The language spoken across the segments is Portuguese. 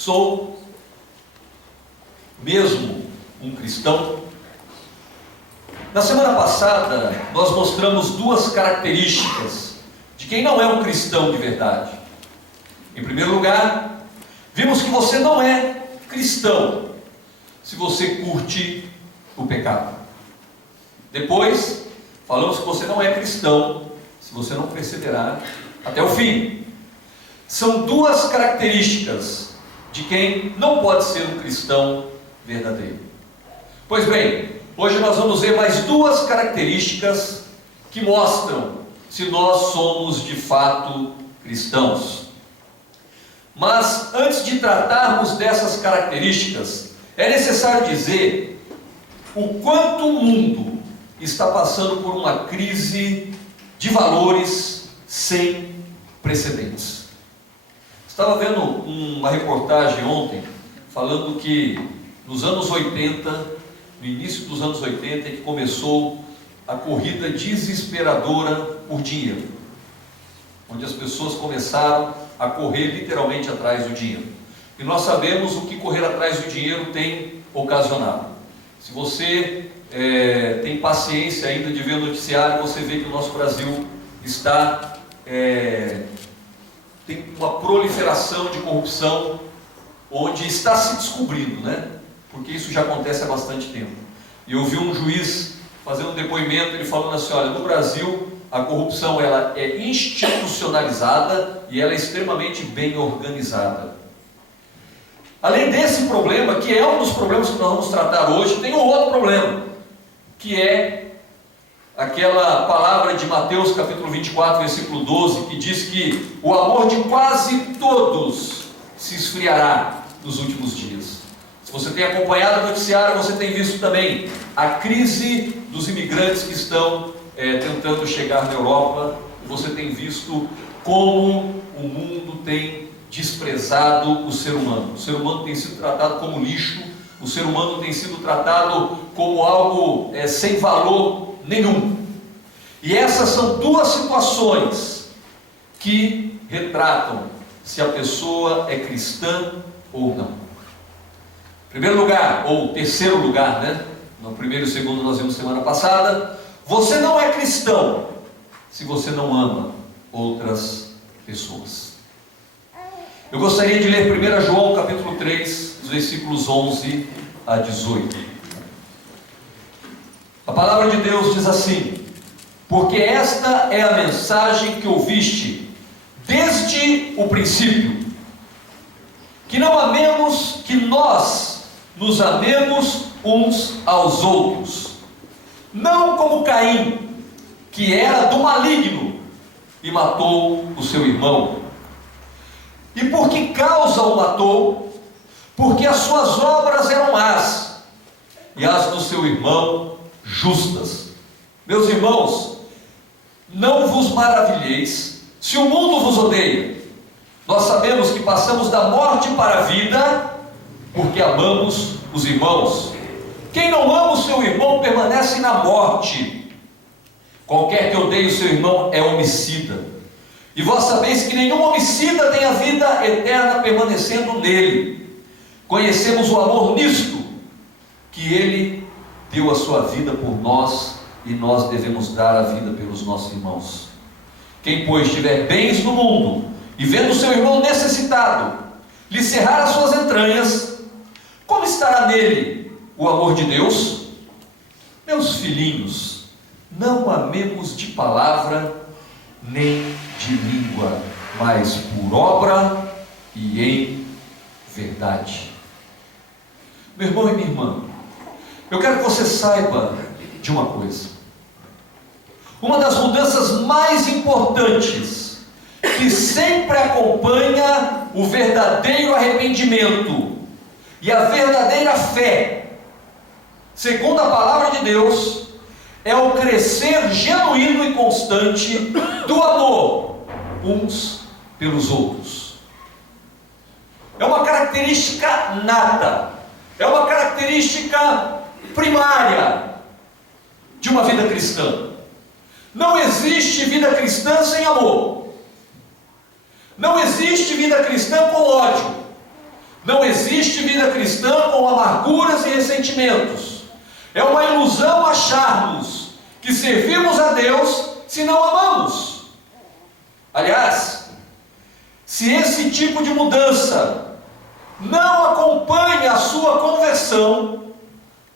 Sou mesmo um cristão? Na semana passada, nós mostramos duas características de quem não é um cristão de verdade. Em primeiro lugar, vimos que você não é cristão se você curte o pecado. Depois, falamos que você não é cristão se você não perseverar até o fim. São duas características de quem não pode ser um cristão verdadeiro. Pois bem, hoje nós vamos ver mais duas características que mostram se nós somos de fato cristãos. Mas antes de tratarmos dessas características, é necessário dizer o quanto o mundo está passando por uma crise de valores sem precedentes. Estava vendo uma reportagem ontem falando que nos anos 80, no início dos anos 80, é que começou a corrida desesperadora por dinheiro, onde as pessoas começaram a correr literalmente atrás do dinheiro. E nós sabemos o que correr atrás do dinheiro tem ocasionado. Se você tem paciência ainda de ver o noticiário, você vê que o nosso Brasil está tem uma proliferação de corrupção, onde está se descobrindo, né? Porque isso já acontece há bastante tempo. E eu vi um juiz fazendo um depoimento, ele falando assim: olha, no Brasil a corrupção ela é institucionalizada e ela é extremamente bem organizada. Além desse problema, que é um dos problemas que nós vamos tratar hoje, tem um outro problema, que é aquela palavra de Mateus capítulo 24, versículo 12, que diz que o amor de quase todos se esfriará nos últimos dias. Se você tem acompanhado o noticiário, você tem visto também a crise dos imigrantes que estão tentando chegar na Europa. Você tem visto como o mundo tem desprezado o ser humano. O ser humano tem sido tratado como lixo, o ser humano tem sido tratado como algo sem valor nenhum. E essas são duas situações que retratam se a pessoa é cristã ou não. Primeiro lugar, ou terceiro lugar, né? No primeiro e segundo nós vimos semana passada. Você não é cristão se você não ama outras pessoas. Eu gostaria de ler 1 João capítulo 3, os versículos 11 a 18. A palavra de Deus diz assim: porque esta é a mensagem que ouviste desde o princípio, que não amemos, que nós nos amemos uns aos outros, não como Caim, que era do maligno e matou o seu irmão. E por que causa o matou? Porque as suas obras eram más e as do seu irmão justas. Meus irmãos, não vos maravilheis se o mundo vos odeia. Nós sabemos que passamos da morte para a vida porque amamos os irmãos. Quem não ama o seu irmão permanece na morte. Qualquer que odeie o seu irmão é homicida. E vós sabeis que nenhum homicida tem a vida eterna permanecendo nele. Conhecemos o amor nisto, que ele deu a sua vida por nós, e nós devemos dar a vida pelos nossos irmãos. Quem, pois, tiver bens no mundo, e vendo o seu irmão necessitado, lhe cerrar as suas entranhas, como estará nele o amor de Deus? Meus filhinhos, não amemos de palavra, nem de língua, mas por obra e em verdade. Meu irmão e minha irmã, eu quero que você saiba de uma coisa. Uma das mudanças mais importantes que sempre acompanha o verdadeiro arrependimento e a verdadeira fé, segundo a palavra de Deus, é o crescer genuíno e constante do amor uns pelos outros. É uma característica nata, é uma característica primária de uma vida cristã. Não existe vida cristã sem amor. Não existe vida cristã com ódio. Não existe vida cristã com amarguras e ressentimentos. É uma ilusão acharmos que servimos a Deus se não amamos. Aliás, se esse tipo de mudança não acompanha a sua conversão,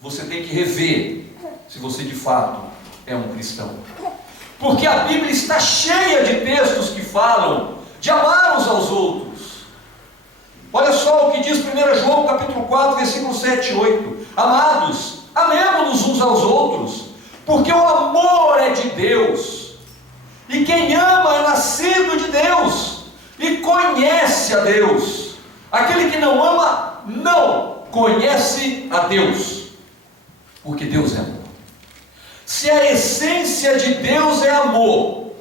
você tem que rever se você de fato é um cristão. Porque a Bíblia está cheia de textos que falam de amar uns aos outros. Olha só o que diz 1 João capítulo 4, versículos 7 e 8. Amados, amemo-nos uns aos outros, porque o amor é de Deus. E quem ama é nascido de Deus e conhece a Deus. Aquele que não ama não conhece a Deus, porque Deus é amor. Se a essência de Deus é amor,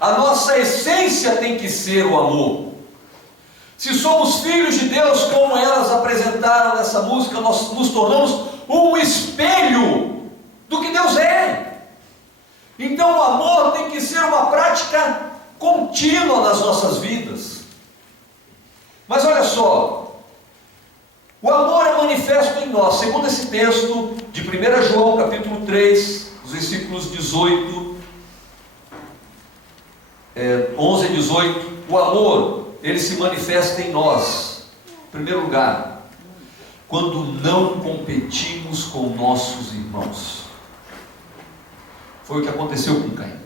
a nossa essência tem que ser o amor. Se somos filhos de Deus, como elas apresentaram nessa música, nós nos tornamos um espelho do que Deus é. Então o amor tem que ser uma prática contínua nas nossas vidas. Mas olha só, o amor é manifesto em nós, segundo esse texto de 1 João capítulo 3, os versículos 11 e 18, o amor, ele se manifesta em nós, em primeiro lugar, quando não competimos com nossos irmãos. Foi o que aconteceu com Caim.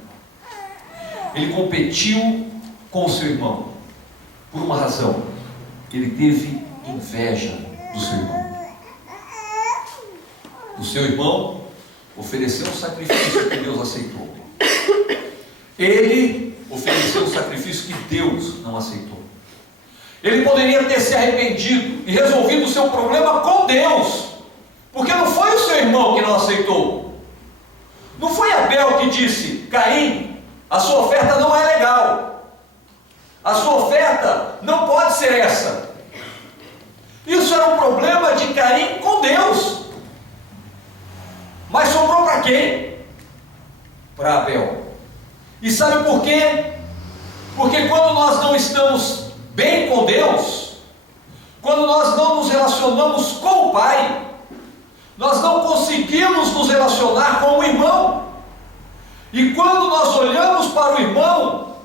Ele competiu com o seu irmão, por uma razão: ele teve inveja do seu irmão. O seu irmão ofereceu um sacrifício que Deus aceitou. Ele ofereceu um sacrifício que Deus não aceitou. Ele poderia ter se arrependido e resolvido o seu problema com Deus, porque não foi o seu irmão que não aceitou. Não foi Abel que disse: Caim, a sua oferta não é legal, a sua oferta não pode ser essa. Isso era um problema de Caim com Deus. Mas sobrou para quem? Para Abel. E sabe por quê? Porque quando nós não estamos bem com Deus, quando nós não nos relacionamos com o Pai, nós não conseguimos nos relacionar com o irmão. E quando nós olhamos para o irmão,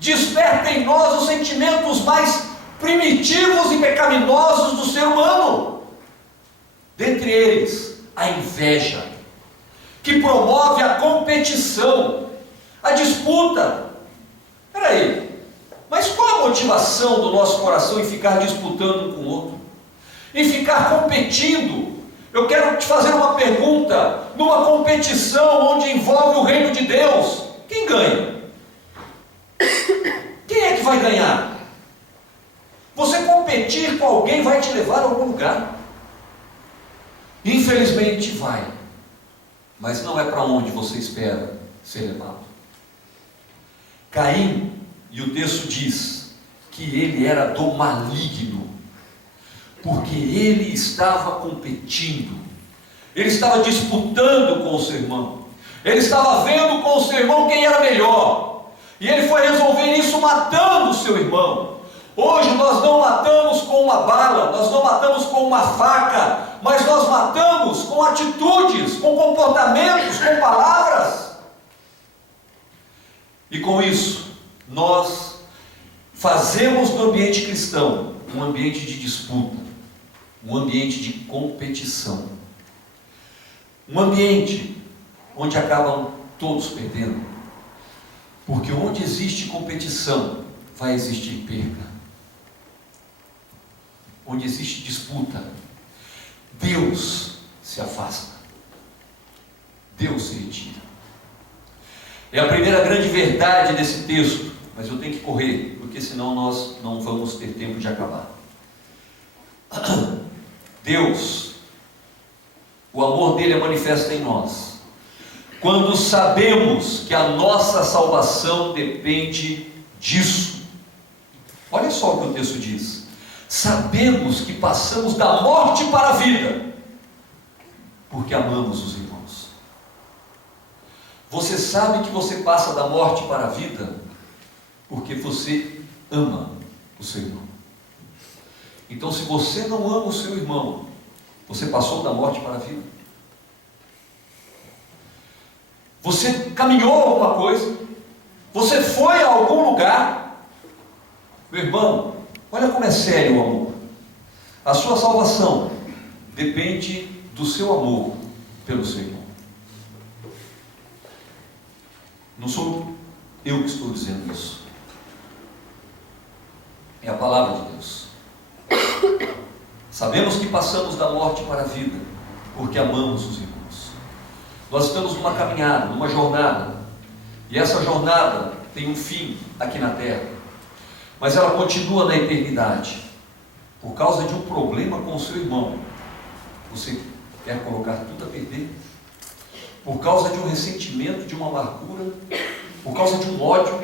desperta em nós os sentimentos mais primitivos e pecaminosos do ser humano. Dentre eles, a inveja, que promove a competição, a disputa. Espera aí, mas qual a motivação do nosso coração em ficar disputando um com o outro? Em ficar competindo? Eu quero te fazer uma pergunta: numa competição onde envolve o reino de Deus, quem ganha? Quem é que vai ganhar? Você competir com alguém vai te levar a algum lugar? Infelizmente vai, mas não é para onde você espera ser levado. Caim, e o texto diz que ele era do maligno, porque ele estava competindo, ele estava disputando com o seu irmão, ele estava vendo com o seu irmão quem era melhor, e ele foi resolver isso matando o seu irmão. Hoje nós não matamos com uma bala, nós não matamos com uma faca, mas nós matamos com atitudes, com comportamentos, com palavras. E com isso, nós fazemos do ambiente cristão um ambiente de disputa, um ambiente de competição, um ambiente onde acabam todos perdendo, porque onde existe competição, vai existir perda. Onde existe disputa, Deus se afasta, Deus se retira. É a primeira grande verdade desse texto, mas eu tenho que correr, porque senão nós não vamos ter tempo de acabar. Deus, o amor dele é manifesto em nós, quando sabemos que a nossa salvação depende disso. Olha só o que o texto diz: sabemos que passamos da morte para a vida, porque amamos os irmãos. Você sabe que você passa da morte para a vida, porque você ama o seu irmão. Então, se você não ama o seu irmão, você passou da morte para a vida. Você caminhou alguma coisa, você foi a algum lugar. Meu irmão, olha como é sério o amor. A sua salvação depende do seu amor pelo seu irmão. Não sou eu que estou dizendo isso. É a palavra de Deus. Sabemos que passamos da morte para a vida, porque amamos os irmãos. Nós estamos numa caminhada, numa jornada, e essa jornada tem um fim aqui na terra, mas ela continua na eternidade. Por causa de um problema com o seu irmão, você quer colocar tudo a perder? Por causa de um ressentimento, de uma amargura, por causa de um ódio,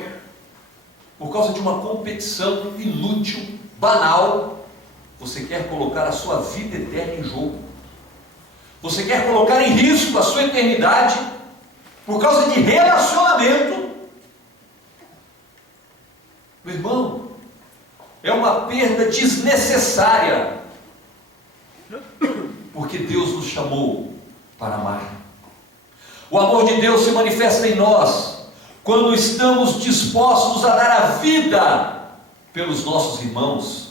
por causa de uma competição inútil, banal, você quer colocar a sua vida eterna em jogo? Você quer colocar em risco a sua eternidade por causa de relacionamento? Meu irmão, é uma perda desnecessária, porque Deus nos chamou para amar. O amor de Deus se manifesta em nós quando estamos dispostos a dar a vida pelos nossos irmãos.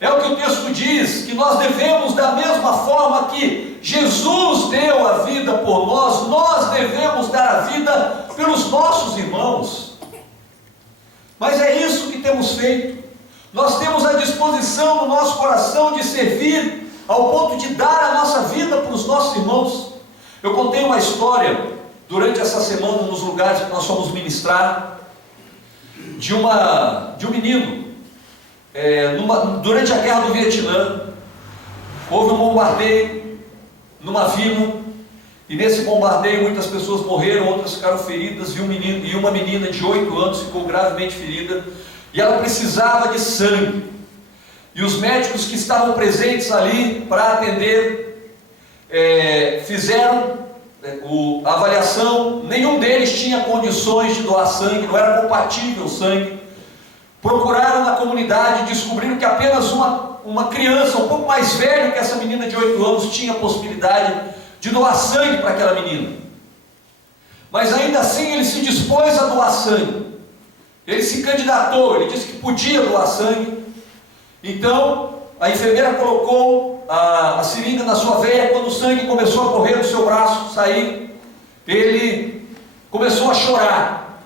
É o que o texto diz, que nós devemos, da mesma forma que Jesus deu a vida por nós, nós devemos dar a vida pelos nossos irmãos. Mas é isso que temos feito. Nós temos a disposição no nosso coração de servir ao ponto de dar a nossa vida para os nossos irmãos. Eu contei uma história durante essa semana nos lugares que nós fomos ministrar de um menino. Durante a guerra do Vietnã, houve um bombardeio numa vila, e nesse bombardeio muitas pessoas morreram, outras ficaram feridas, e uma menina de 8 anos ficou gravemente ferida, e ela precisava de sangue. E os médicos que estavam presentes ali para atender, fizeram a avaliação. Nenhum deles tinha condições de doar sangue, não era compatível o sangue. Procuraram na comunidade e descobriram que apenas uma criança um pouco mais velha que essa menina de 8 anos tinha possibilidade de doar sangue para aquela menina. Mas ainda assim ele se dispôs a doar sangue. Ele se candidatou, ele disse que podia doar sangue. Então a enfermeira colocou a seringa na sua veia. Quando o sangue começou a correr do seu braço, sair, ele começou a chorar.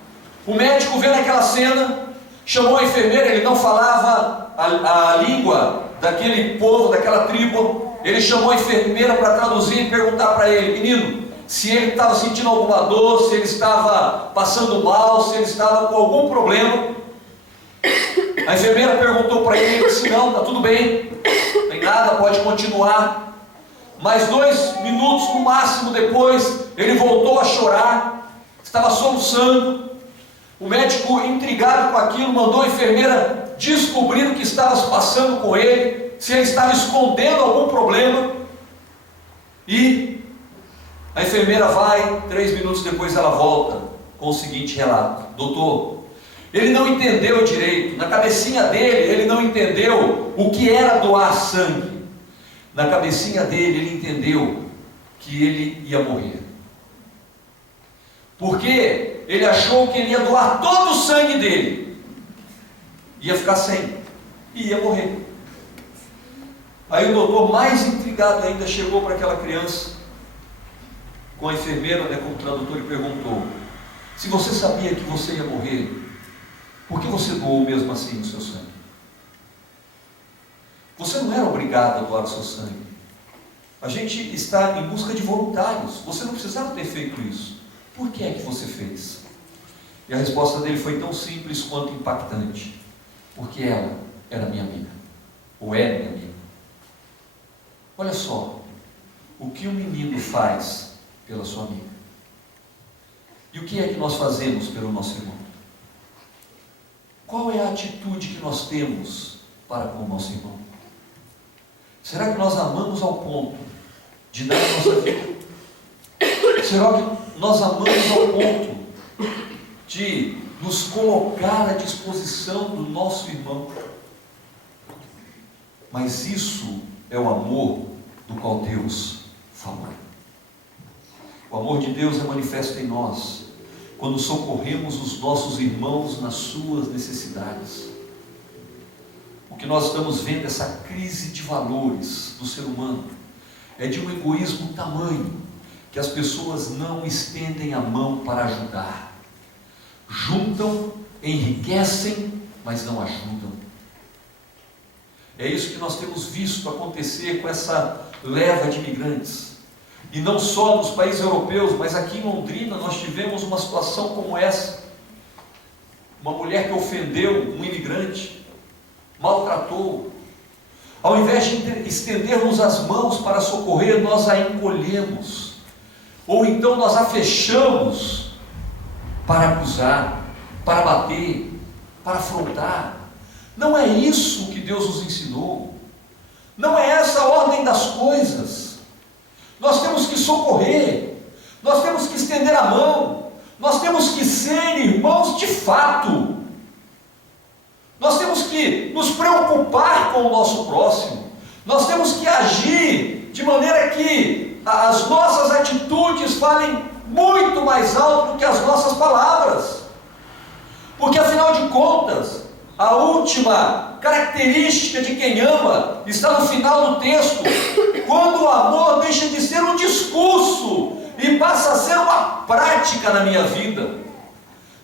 O médico, vendo aquela cena, chamou a enfermeira. Ele não falava a língua daquele povo, daquela tribo. Ele chamou a enfermeira para traduzir e perguntar para ele: menino, se ele estava sentindo alguma dor, se ele estava passando mal, se ele estava com algum problema. A enfermeira perguntou para ele, ele disse: não, está tudo bem, não tem nada, pode continuar. Mais 2 minutos no máximo depois, ele voltou a chorar, estava soluçando. O médico, intrigado com aquilo, mandou a enfermeira descobrir o que estava se passando com ele, se ele estava escondendo algum problema. E a enfermeira vai, 3 minutos depois ela volta com o seguinte relato: doutor, ele não entendeu direito, na cabecinha dele ele não entendeu o que era doar sangue. Na cabecinha dele ele entendeu que ele ia morrer, porque ele achou que ele ia doar todo o sangue dele, ia ficar sem, e ia morrer. Aí o doutor, mais intrigado ainda, chegou para aquela criança com a enfermeira, com o tradutor, e perguntou: se você sabia que você ia morrer, por que você doou mesmo assim o seu sangue? Você não era obrigado a doar o seu sangue. A gente está em busca de voluntários. Você não precisava ter feito isso. Por que é que você fez? E a resposta dele foi tão simples quanto impactante: porque ela era minha amiga, ou é minha amiga. Olha só o que um menino faz pela sua amiga. E o que é que nós fazemos pelo nosso irmão? Qual é a atitude que nós temos para com o nosso irmão? Será que nós amamos ao ponto de dar a nossa vida? Será que nós amamos ao ponto de nos colocar à disposição do nosso irmão? Mas isso é o amor do qual Deus falou. O amor de Deus é manifesto em nós quando socorremos os nossos irmãos nas suas necessidades. O que nós estamos vendo, essa crise de valores do ser humano, é de um egoísmo tamanho que as pessoas não estendem a mão para ajudar. Juntam, enriquecem, mas não ajudam. É isso que nós temos visto acontecer com essa leva de imigrantes. E não só nos países europeus, mas aqui em Londrina nós tivemos uma situação como essa. Uma mulher que ofendeu um imigrante, maltratou. Ao invés de estendermos as mãos para socorrer, nós a encolhemos. Ou então nós a fechamos para acusar, para bater, para afrontar. Não é isso que Deus nos ensinou. Não é essa a ordem das coisas. Nós temos que socorrer, nós temos que estender a mão, nós temos que ser irmãos de fato. Nós temos que nos preocupar com o nosso próximo. Nós temos que agir de maneira que as nossas atitudes falem muito mais alto do que as nossas palavras. Porque afinal de contas, a última característica de quem ama está no final do texto, quando o amor deixa de ser um discurso e passa a ser uma prática na minha vida.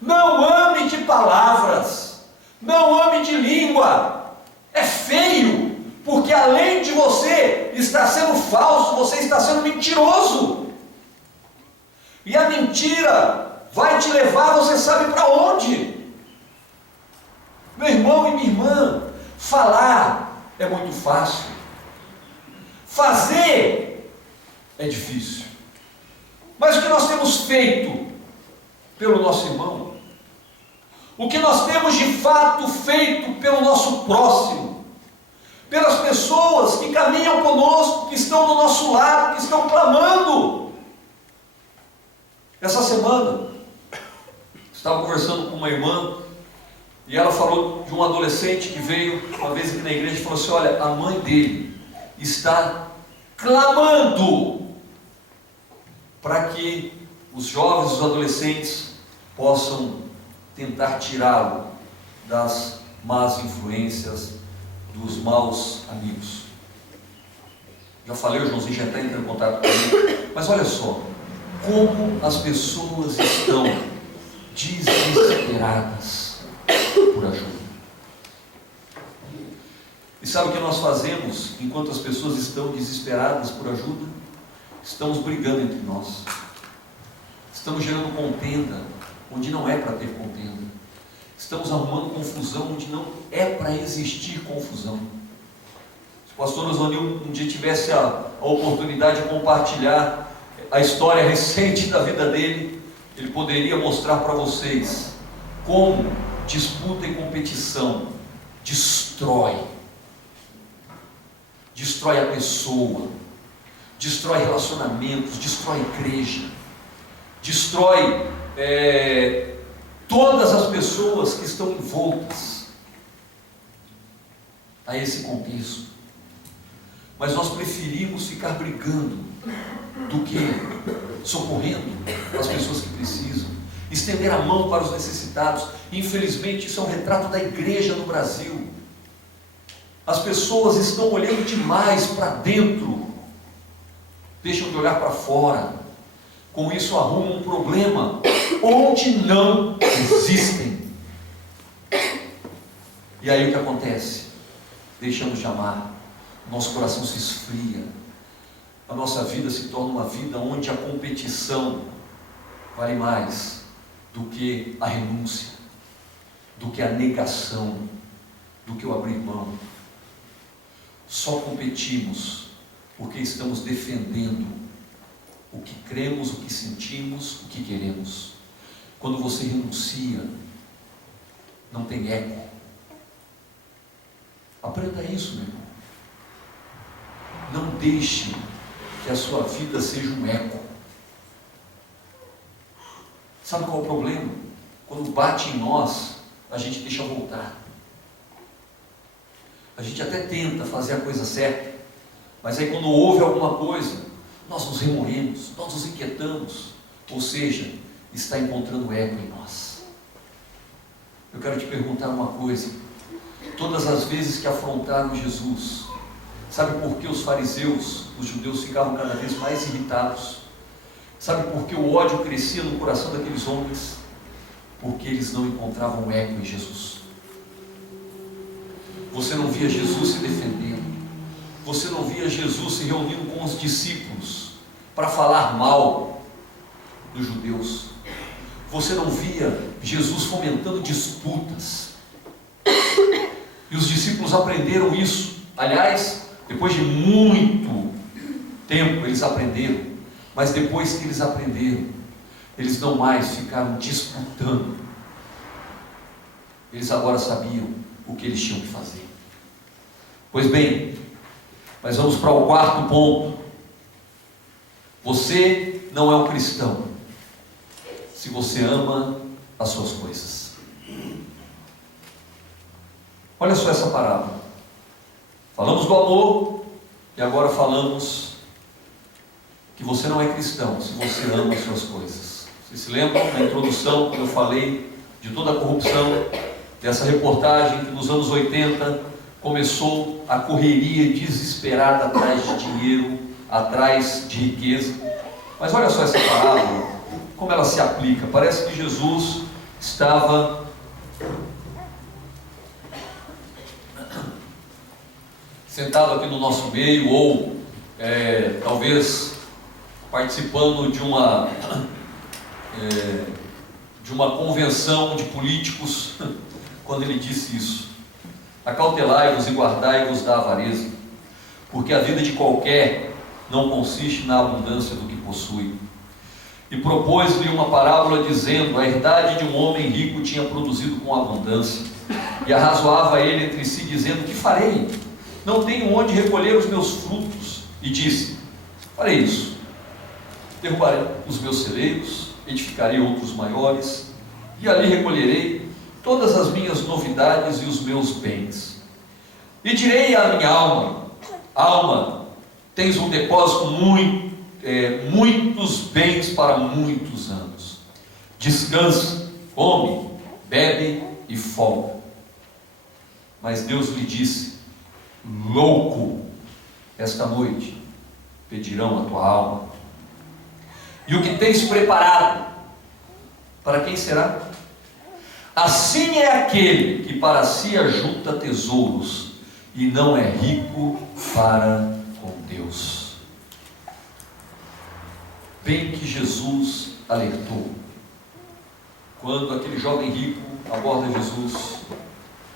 Não ame de palavras, não ame de língua. É feio, porque além de você estar sendo falso, você está sendo mentiroso. E a mentira vai te levar, você sabe para onde? Meu irmão e minha irmã, falar é muito fácil, fazer é difícil. Mas o que nós temos feito pelo nosso irmão? O que nós temos de fato feito pelo nosso próximo? Pelas pessoas que caminham conosco, que estão do nosso lado, que estão clamando? Essa semana, estava conversando com uma irmã, e ela falou de um adolescente que veio uma vez aqui na igreja e falou assim: olha, a mãe dele está clamando para que os jovens, os adolescentes possam tentar tirá-lo das más influências, dos maus amigos. Já falei, o Joãozinho já está entrando em contato comigo, mas olha só, como as pessoas estão desesperadas por ajuda. E sabe o que nós fazemos enquanto as pessoas estão desesperadas por ajuda? Estamos brigando entre nós, estamos gerando contenda onde não é para ter contenda, estamos arrumando confusão onde não é para existir confusão. Se o pastor Osonil um dia tivesse a oportunidade de compartilhar a história recente da vida dele, ele poderia mostrar para vocês como disputa e competição destrói a pessoa, destrói relacionamentos, destrói igreja, destrói todas as pessoas que estão envoltas a esse contexto. Mas nós preferimos ficar brigando do que socorrendo as pessoas que precisam, estender a mão para os necessitados. Infelizmente isso é um retrato da igreja no Brasil. As pessoas estão olhando demais para dentro, deixam de olhar para fora. Com isso arrumam um problema onde não existem. E aí o que acontece? Deixamos de amar, nosso coração se esfria, a nossa vida se torna uma vida onde a competição vale mais do que a renúncia, do que a negação, do que o abrir mão. Só competimos porque estamos defendendo o que cremos, o que sentimos, o que queremos. Quando você renuncia, não tem eco. Aprenda isso, meu irmão. Não deixe que a sua vida seja um eco. Sabe qual é o problema? Quando bate em nós, a gente deixa voltar. a gente até tenta fazer a coisa certa, mas aí quando houve alguma coisa, nós nos remoemos, nós nos inquietamos, ou seja, está encontrando eco em nós. Eu quero te perguntar uma coisa: todas as vezes que afrontaram Jesus, sabe por que os fariseus, os judeus, ficavam cada vez mais irritados? Sabe por que o ódio crescia no coração daqueles homens? Porque eles não encontravam eco em Jesus. Você não via Jesus se defendendo, você não via Jesus se reunindo com os discípulos para falar mal dos judeus, você não via Jesus fomentando disputas, e os discípulos aprenderam isso. Aliás, depois de muito tempo eles aprenderam, mas depois que eles aprenderam, eles não mais ficaram disputando, eles agora sabiam o que eles tinham que fazer. Pois bem, mas vamos para o quarto ponto. Você não é um cristão se você ama as suas coisas. Olha só essa parábola. Falamos do amor e agora falamos que você não é cristão se você ama as suas coisas. Vocês se lembram na introdução, quando eu falei de toda a corrupção, dessa reportagem que nos anos 80 começou a correria desesperada atrás de dinheiro, atrás de riqueza. Mas olha só essa parábola, como ela se aplica. Parece que Jesus estava sentado aqui no nosso meio, ou talvez participando de uma convenção de políticos, quando ele disse isso: acautelai-vos e guardai-vos da avareza, porque a vida de qualquer não consiste na abundância do que possui. E propôs-lhe uma parábola dizendo: a herdade de um homem rico tinha produzido com abundância, e arrazoava ele entre si, dizendo: que farei? Não tenho onde recolher os meus frutos. E disse: farei isso, derrubarei os meus celeiros, edificarei outros maiores, e ali recolherei todas as minhas novidades e os meus bens. E direi à minha alma: alma, tens um depósito muitos bens para muitos anos. Descansa, come, bebe e folga. Mas Deus lhe disse: louco, esta noite pedirão a tua alma. E o que tens preparado, para quem será? Assim é aquele que para si ajunta tesouros e não é rico para com Deus. Bem que Jesus alertou, quando aquele jovem rico aborda Jesus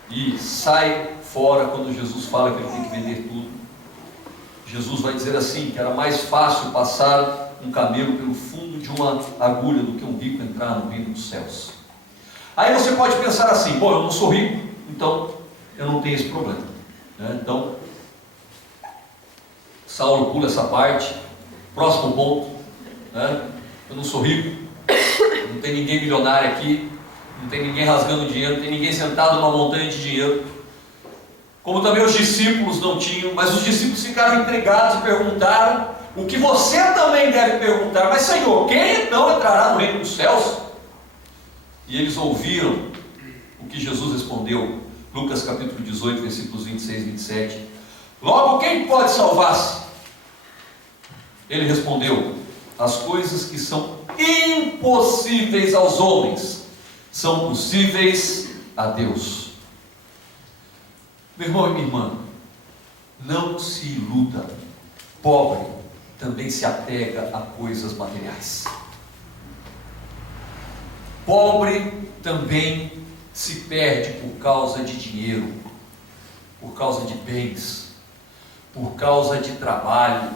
e sai fora, quando Jesus fala que ele tem que vender tudo. Jesus vai dizer assim, que era mais fácil passar um camelo pelo fundo de uma agulha do que um rico entrar no reino dos céus. Aí você pode pensar assim: bom, eu não sou rico, então eu não tenho esse problema, né? Então Saulo pula essa parte. Próximo ponto, né? Eu não sou rico, não tem ninguém milionário aqui, não tem ninguém rasgando dinheiro, não tem ninguém sentado numa montanha de dinheiro, como também os discípulos não tinham. Mas os discípulos ficaram intrigados e perguntaram o que você também deve perguntar: mas Senhor, quem então entrará no reino dos céus? E eles ouviram o que Jesus respondeu. Lucas capítulo 18, versículos 26 e 27. Logo, quem pode salvar-se? Ele respondeu: as coisas que são impossíveis aos homens são possíveis a Deus. Meu irmão e minha irmã, não se iluda. Pobre também se apega a coisas materiais. Pobre também se perde por causa de dinheiro, por causa de bens, por causa de trabalho.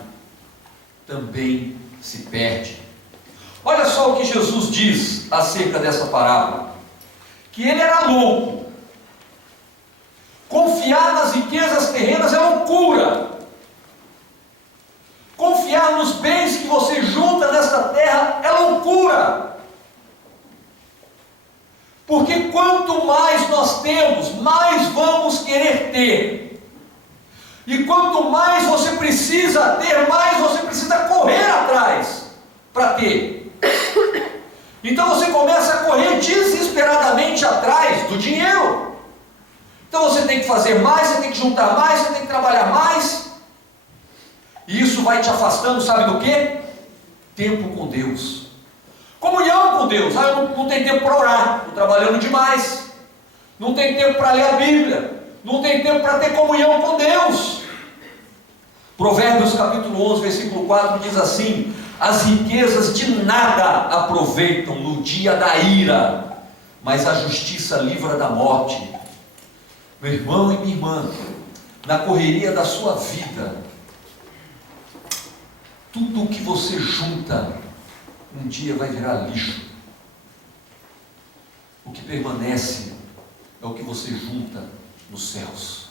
Também se perde. Olha só o que Jesus diz acerca dessa parábola: que ele era louco. Confiar nas riquezas terrenas é loucura. Confiar nos bens que você junta nesta terra é loucura. Porque quanto mais nós temos, mais vamos querer ter. E quanto mais você precisa ter, mais você precisa correr atrás para ter. Então você começa a correr desesperadamente atrás do dinheiro. Então você tem que fazer mais, você tem que juntar mais, você tem que trabalhar mais. E isso vai te afastando, sabe do quê? Tempo com Deus. Comunhão com Deus. Eu não tenho tempo para orar, estou trabalhando demais. Não tenho tempo para ler a Bíblia. Não tenho tempo para ter comunhão com Deus. Provérbios capítulo 11, versículo 4 diz assim: as riquezas de nada aproveitam no dia da ira, mas a justiça livra da morte. Meu irmão e minha irmã, na correria da sua vida, tudo o que você junta, um dia vai virar lixo. O que permanece é o que você junta nos céus.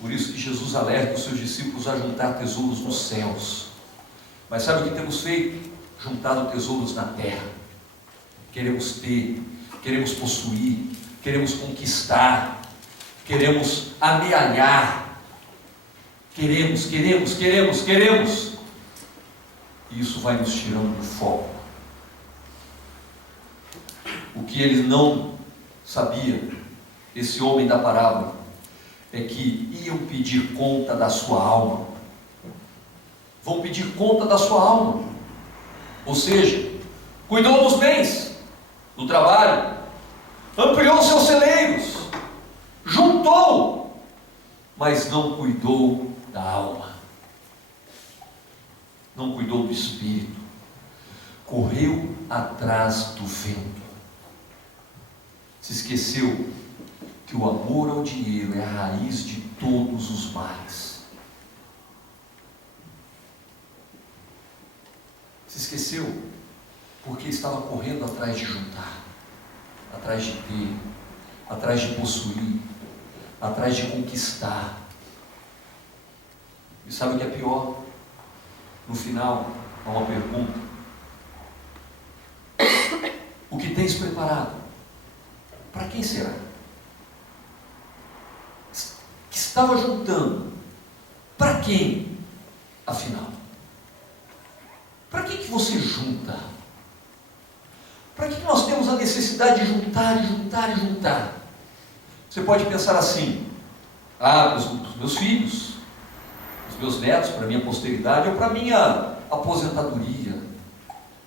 Por isso que Jesus alerta os seus discípulos a juntar tesouros nos céus. Mas sabe o que temos feito? Juntado tesouros na terra. Queremos ter, queremos possuir, queremos conquistar, queremos amealhar. Queremos. E isso vai nos tirando do foco. O que ele não sabia, esse homem da parábola, é que iam pedir conta da sua alma. Vão pedir conta da sua alma. Ou seja, cuidou dos bens, do trabalho, ampliou seus celeiros, juntou, mas não cuidou da alma, não cuidou do espírito, correu atrás do vento, se esqueceu que o amor ao dinheiro é a raiz de todos os males. Se esqueceu porque estava correndo atrás de juntar, atrás de ter, atrás de possuir, atrás de conquistar. E sabe o que é pior? No final, há uma pergunta: o que tens preparado? Para quem será? Que estava juntando, para quem, afinal? Para que você junta? Para que nós temos a necessidade de juntar? Você pode pensar assim: para os meus filhos, os meus netos, para a minha posteridade, ou para a minha aposentadoria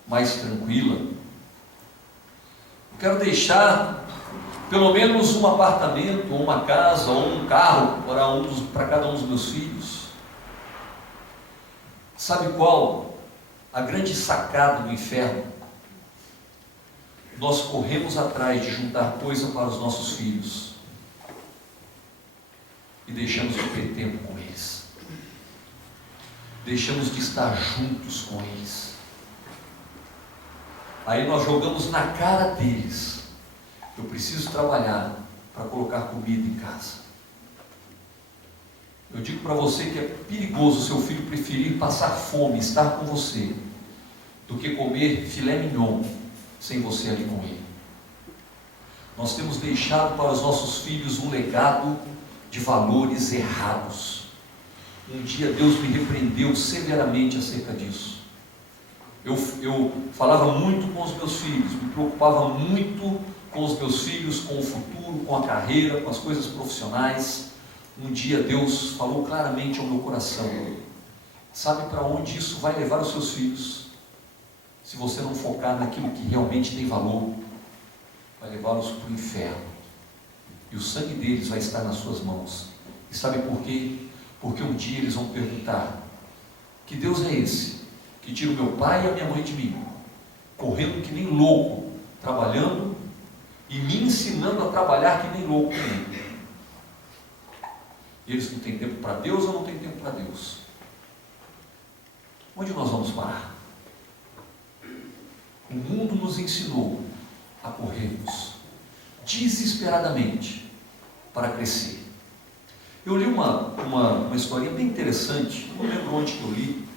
mais tranquila. Eu quero deixar pelo menos um apartamento, ou uma casa, ou um carro para cada um dos meus filhos. Sabe qual a grande sacada do inferno? Nós corremos atrás de juntar coisa para os nossos filhos e deixamos de ter tempo com eles, deixamos de estar juntos com eles. Aí nós jogamos na cara deles: eu preciso trabalhar para colocar comida em casa. Eu digo para você que é perigoso o seu filho preferir passar fome, estar com você, do que comer filé mignon sem você ali com ele. Nós temos deixado para os nossos filhos um legado de valores errados. Um dia Deus me repreendeu severamente acerca disso. Eu falava muito com os meus filhos, me preocupava muito com os meus filhos, com o futuro, com a carreira, com as coisas profissionais. Um dia Deus falou claramente ao meu coração: sabe para onde isso vai levar os seus filhos? Se você não focar naquilo que realmente tem valor, vai levá-los para o inferno, e o sangue deles vai estar nas suas mãos. E sabe por quê? Porque um dia eles vão perguntar: que Deus é esse que tira o meu pai e a minha mãe de mim, correndo que nem louco, trabalhando, e me ensinando a trabalhar que nem louco também? Eles não têm tempo para Deus, ou não têm tempo para Deus? Onde nós vamos parar? O mundo nos ensinou a corrermos desesperadamente para crescer. Eu li uma historinha bem interessante, não lembro onde que eu li,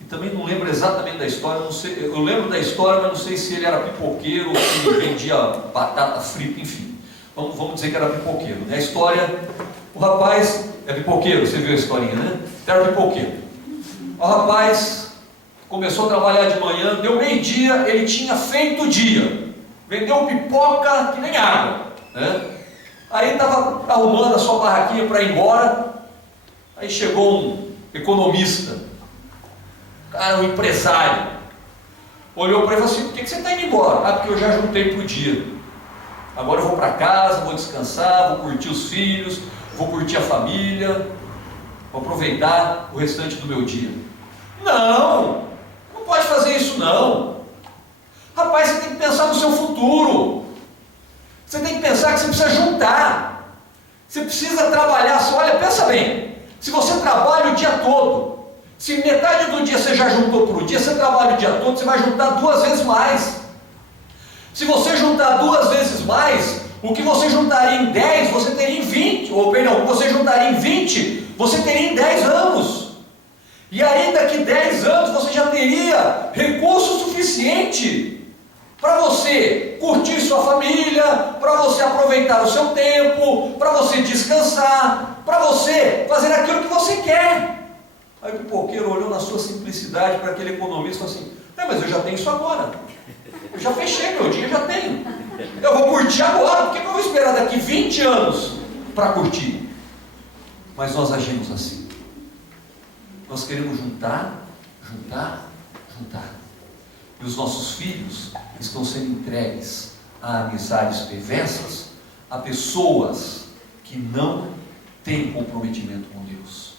e também não lembro exatamente da história. Não sei, eu lembro da história, mas não sei se ele era pipoqueiro ou se ele vendia batata frita, enfim. Vamos dizer que era pipoqueiro, né? A história, o rapaz é pipoqueiro, você viu a historinha, né? Era pipoqueiro. O rapaz começou a trabalhar de manhã, deu meio-dia, ele tinha feito o dia, vendeu pipoca que nem água, né? Aí estava arrumando a sua barraquinha para ir embora, aí chegou um economista, cara, um empresário, olhou para ele e falou assim: por que você está indo embora? Ah, porque eu já juntei para o dia, agora eu vou para casa, vou descansar, vou curtir os filhos, vou curtir a família, vou aproveitar o restante do meu dia. Não pode fazer isso não. Rapaz, você tem que pensar no seu futuro. Você tem que pensar que você precisa juntar. Você precisa trabalhar. Olha, pensa bem. Se você trabalha o dia todo, se metade do dia você já juntou por um dia, você trabalha o dia todo, você vai juntar 2 vezes mais. Se você juntar 2 vezes mais, o que você juntaria em 10, você teria em 20. Ou perdão, o que você juntaria em 20, você teria em 10 anos. E aí daqui 10 anos você já teria recurso suficiente para você curtir sua família, para você aproveitar o seu tempo, para você descansar, para você fazer aquilo que você quer. Aí o pipoqueiro olhou na sua simplicidade para aquele economista e falou assim: não, mas eu já tenho isso agora. Eu já fechei meu dia, já tenho. Eu vou curtir agora, por que eu vou esperar daqui 20 anos para curtir? Mas nós agimos assim. Nós queremos juntar. E os nossos filhos estão sendo entregues a amizades perversas, a pessoas que não têm comprometimento com Deus.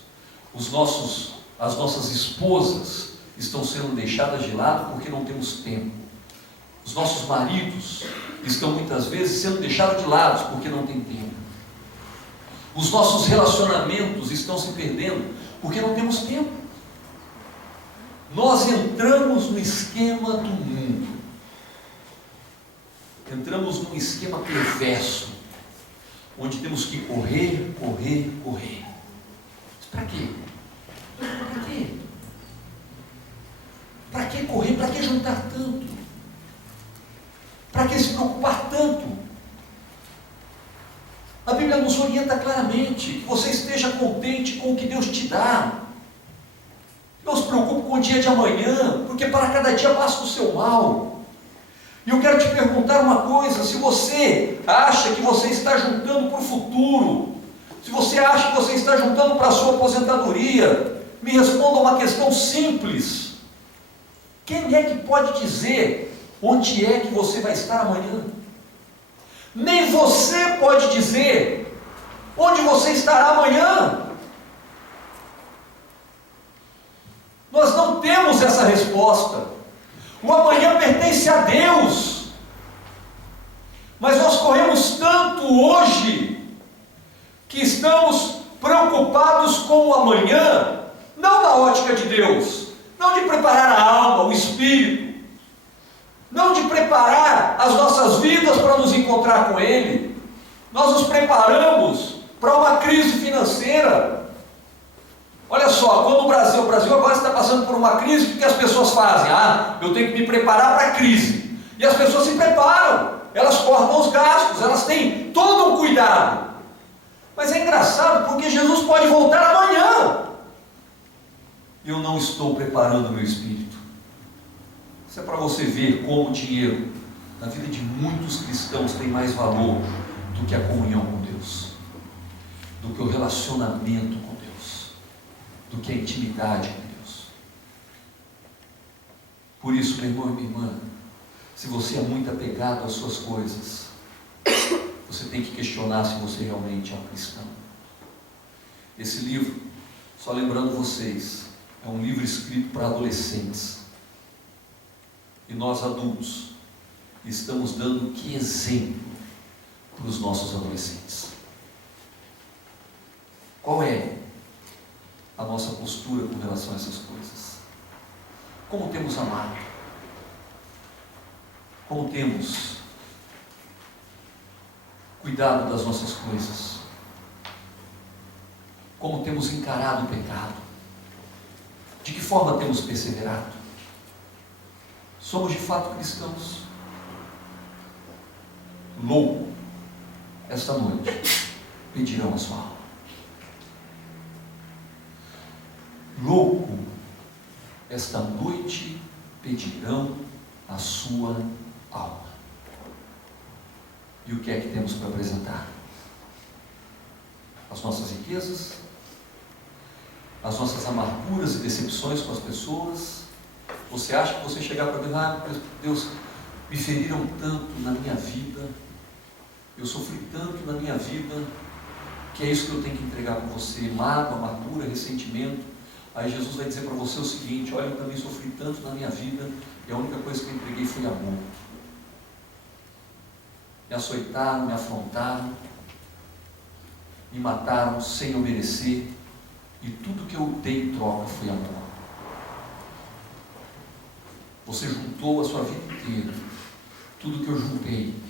As nossas esposas estão sendo deixadas de lado porque não temos tempo. Os nossos maridos estão muitas vezes sendo deixados de lado porque não tem tempo. Os nossos relacionamentos estão se perdendo porque não temos tempo. Nós entramos no esquema do mundo. Entramos num esquema perverso, onde temos que correr. Mas para quê? Para que correr? Para que juntar tanto? Para que se preocupar tanto? A Bíblia nos orienta claramente que você esteja contente com o que Deus te dá. Não se preocupe com o dia de amanhã, porque para cada dia basta o seu mal. E eu quero te perguntar uma coisa: se você acha que você está juntando para o futuro, se você acha que você está juntando para a sua aposentadoria, me responda uma questão simples: quem é que pode dizer onde é que você vai estar amanhã? Nem você pode dizer onde você estará amanhã. Nós não temos essa resposta. O amanhã pertence a Deus. Mas nós corremos tanto hoje que estamos preocupados com o amanhã, não na ótica de Deus, não de preparar a alma, o espírito, não de preparar as nossas vidas para nos encontrar com Ele. Nós nos preparamos para uma crise financeira. Olha só, quando o Brasil agora está passando por uma crise, o que as pessoas fazem? Ah, eu tenho que me preparar para a crise. E as pessoas se preparam, elas cortam os gastos, elas têm todo um cuidado. Mas é engraçado porque Jesus pode voltar amanhã. Eu não estou preparando o meu espírito. Isso é para você ver como o dinheiro na vida de muitos cristãos tem mais valor do que a comunhão com Deus, do que o relacionamento com Deus, do que a intimidade com Deus. Por isso, meu irmão e minha irmã, se você é muito apegado às suas coisas, você tem que questionar se você realmente é um cristão. Esse livro, só lembrando vocês, é um livro escrito para adolescentes. E nós adultos estamos dando que exemplo para os nossos adolescentes? Qual é a nossa postura com relação a essas coisas? Como temos amado? Como temos cuidado das nossas coisas? Como temos encarado o pecado? De que forma temos perseverado? Somos de fato cristãos? Louco esta noite, pedirão a sua alma. Louco, esta noite pedirão a sua alma. E o que é que temos para apresentar? As nossas riquezas, as nossas amarguras e decepções com as pessoas. Você acha que você chegar para Deus, Deus, me feriram tanto na minha vida, eu sofri tanto na minha vida, que é isso que eu tenho que entregar para você, mágoa, amargura, ressentimento. Aí Jesus vai dizer para você o seguinte: olha, eu também sofri tanto na minha vida, e a única coisa que eu entreguei foi amor. Me açoitaram, me afrontaram, me mataram sem eu merecer, e tudo que eu dei em troca foi amor. Você juntou a sua vida inteira, tudo que eu juntei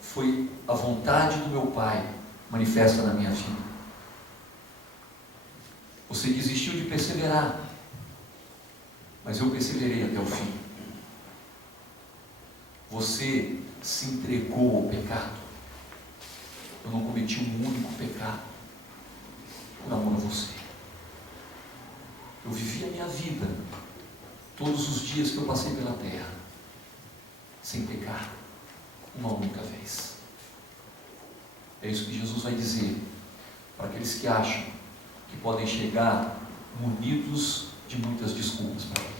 foi a vontade do meu Pai manifesta na minha vida. Você desistiu de perseverar, mas eu perseverei até o fim. Você se entregou ao pecado. Eu não cometi um único pecado por amor a você. Eu vivi a minha vida, todos os dias que eu passei pela terra, sem pecar, uma única vez. É isso que Jesus vai dizer para aqueles que acham que podem chegar munidos de muitas desculpas para ele.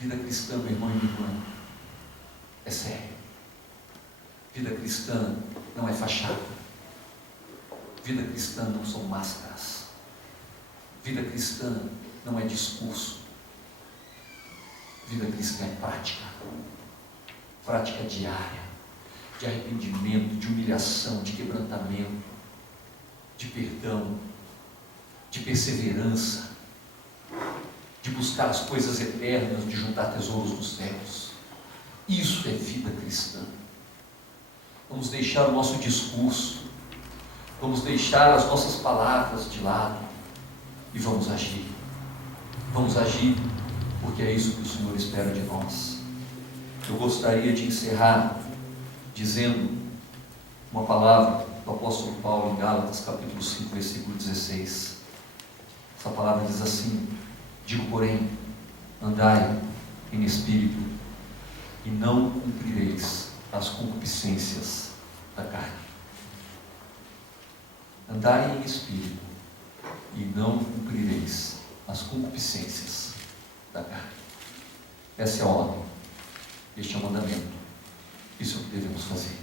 Vida cristã, meu irmão e minha irmã, é sério. Vida cristã não é fachada. Vida cristã não são máscaras. Vida cristã não é discurso. Vida cristã é prática. Prática diária, de arrependimento, de humilhação, de quebrantamento, de perdão, de perseverança, de buscar as coisas eternas, de juntar tesouros nos céus. Isso é vida cristã. Vamos deixar o nosso discurso, vamos deixar as nossas palavras de lado e vamos agir. Vamos agir, porque é isso que o Senhor espera de nós. Eu gostaria de encerrar dizendo uma palavra do apóstolo Paulo em Gálatas, capítulo 5, versículo 16. Essa palavra diz assim: digo, porém, andai em espírito, e não cumprireis as concupiscências da carne. Andai em espírito, e não cumprireis as concupiscências da carne. Essa é a ordem, este é o mandamento. Isso é o que devemos fazer.